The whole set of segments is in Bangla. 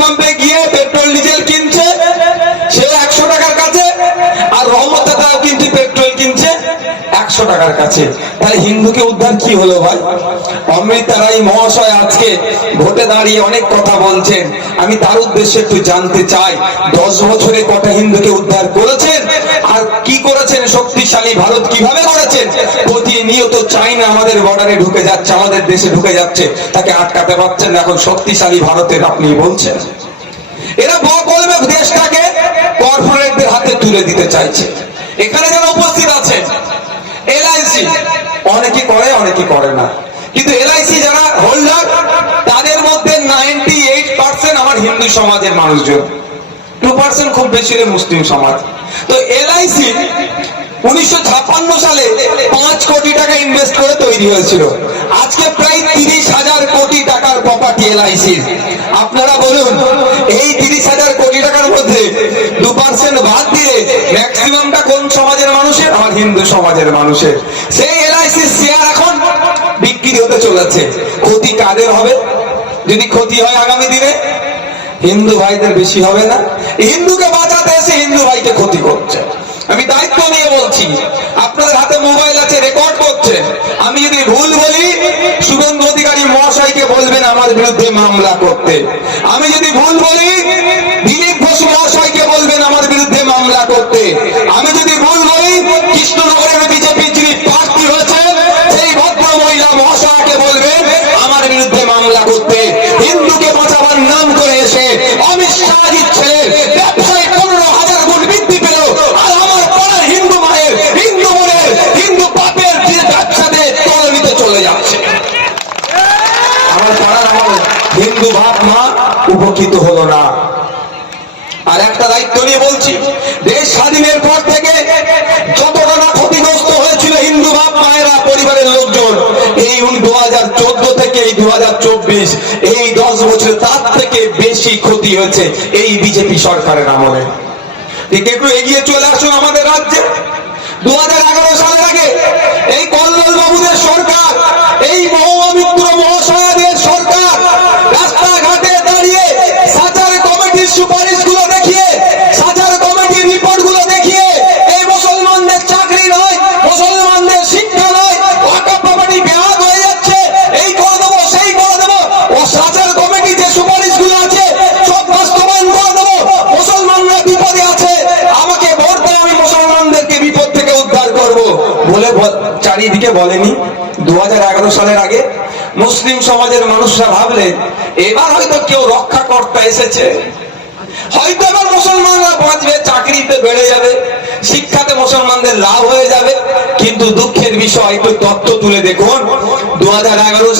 পাম্পে গিয়ে একশো টাকার কাছে। তাহলে হিন্দুকে উদ্ধার কি হলো ভাই? অমৃতা রাই মহাশয় আজকে ভোটে দাঁড়িয়ে অনেক কথা বলছেন। আমি তার উদ্দেশ্যে একটু জানতে চাই, দশ বছরে কটা হিন্দুকে উদ্ধার করেছেন? আর কি করেছেন শক্তিশালী ভারত? কীভাবে করেছেন? প্রতিনিয়ত চাইনা আমাদের বর্ডারে ঢুকে যাচ্ছে, আমাদের দেশে ঢুকে যাচ্ছে। তাকে আটকাতে পারছেন এখন শক্তিশালী ভারতের আপনি বলছেন। এরা বকলমে দেশটাকে, কর্পোরেটদের হাতে তুলে দিতে চাইছে। এখানে যারা উপস্থিত আছেন এলআইসি। অনেকে করে অনেকে করে না। কিন্তু এলআইসি যারা হোল্ডার, তাদের মধ্যে নাইনটি আমার হিন্দু সমাজের মানুষজন। টু পার্সেন্ট খুব বেশি মুসলিম সমাজ। তো এলআইসি উনিশশো ছাপ্পান্ন সালে পাঁচ কোটি টাকা ইনভেস্ট করে তৈরি হয়েছিল। আজকে প্রায় তিরিশ হাজার কোটি টাকার প্রপার্টি এলআইসি। আপনারা বলুন, এই তিরিশ হাজার কোটি টাকার মধ্যে দু পার্সেন্ট বাদ দিয়ে ম্যাক্সিমামটা কোন আমার সমাজের মানুষের। সেই এলআইসি শেয়ার এখন বিক্রি হতে চলেছে। ক্ষতি কাদের হবে? যদি ক্ষতি হয় আগামী দিনে? হিন্দু ভাইদের বেশি হবে না। হিন্দুকে বাঁচাতে এসে হিন্দু ভাইকে ক্ষতি করছে। আমি দায়িত্ব নিয়ে বলছি, আপনাদের হাতে মোবাইল আছে রেকর্ড করছে। আমি যদি ভুল বলি শুভেন্দু অধিকারী মহাশয়কে বলবেন আমার বিরুদ্ধে মামলা করতে। আমি মামলা করতে, হিন্দুকে বাঁচাবার নাম করে এসে অমিত শাহ দিচ্ছে ব্যবসায় পনেরো হাজার গুণ বৃদ্ধি পেল। আর আমার পাড়ার হিন্দু মায়ের, হিন্দু বোনের, হিন্দু বাপের যে ব্যবসাতে তল নিতে চলে যাচ্ছে। আমার পাড়ার আমার হিন্দু বাপ মা উপকৃত হলো না। আর একটা দায়িত্ব নিয়ে বলছি, দেশ স্বাধীনের পর থেকে যতটা না ক্ষতিগ্রস্ত হয়েছিল হিন্দু বাপ মায়েরা পরিবারের লোকজন এই দু হাজার চোদ্দ থেকে এই দু হাজার চব্বিশ, এই দশ বছরে তার থেকে বেশি ক্ষতি হয়েছে এই বিজেপি সরকারের আমলে। একটু এগিয়ে চলে আসুন আমাদের রাজ্যে। দু হাজার এগারো চারিদিকে বলেনি। দু সালের আগে মুসলিম সমাজের মানুষরা ভাবলেন এবার হয়তো কেউ রক্ষাকর্তা এসেছে। হয়তো এবার মুসলমানরা বাঁচবে, চাকরিতে বেড়ে যাবে, শিক্ষাতে মুসলমানদের লাভ হয়ে যাবে। কিন্তু দুঃখের বিষয়, একটু তথ্য তুলে দেখুন। দু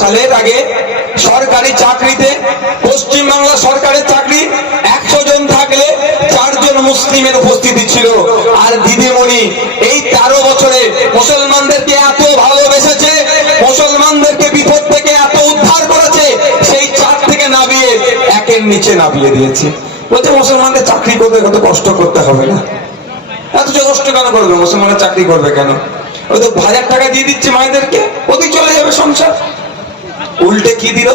সালের আগে সরকারি চাকরিতে, পশ্চিমবাংলা সরকারের চাকরি, একশো জন থাকলে চারজন মুসলিমের উপস্থিতি ছিল। আর দিদিমণি, এই তেরো বছরে মুসলমানদেরকে এত ভালোবেসেছে, মুসলমানদেরকে বিপদ থেকে এত উদ্ধার করেছে, সেই চার থেকে নামিয়ে একের নিচে নামিয়ে দিয়েছে। বলছে, মুসলমানদের চাকরি করবে কত কষ্ট করতে হবে না। এত যে কষ্ট কেন করবে? মুসলমানের চাকরি করবে কেন? ওই তো হাজার টাকা দিয়ে দিচ্ছে মায়েদেরকে ওদিক চলে যাবে সংসার। উল্টে কি দিল?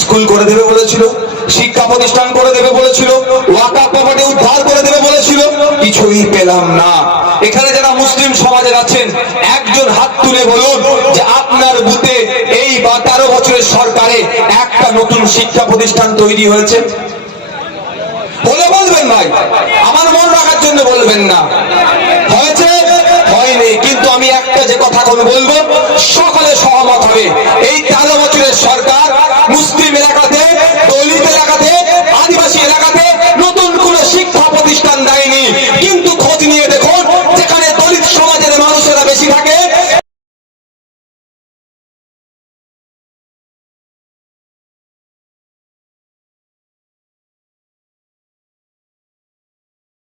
স্কুল করে দেবে বলেছিল। শিক্ষা প্রতিষ্ঠান করে দেবে বলেছিল ওয়াকা প্রপার্টি উদ্ধার করে দেবে বলেছিল, কিছুই পেলাম না। এখানে যারা মুসলিম সমাজের আছেন, একজন হাত তুলে বলুন যে আপনার বুথে এই বা তেরো বছরের সরকারে একটা নতুন শিক্ষা প্রতিষ্ঠান তৈরি হয়েছে। বলে বলবেন ভাই, আমার মন রাখার জন্য বলবেন না। হয়েছে? হয়নি, কিন্তু আমি একটা যে কথা বলব, সকলে সহমত হবে। এই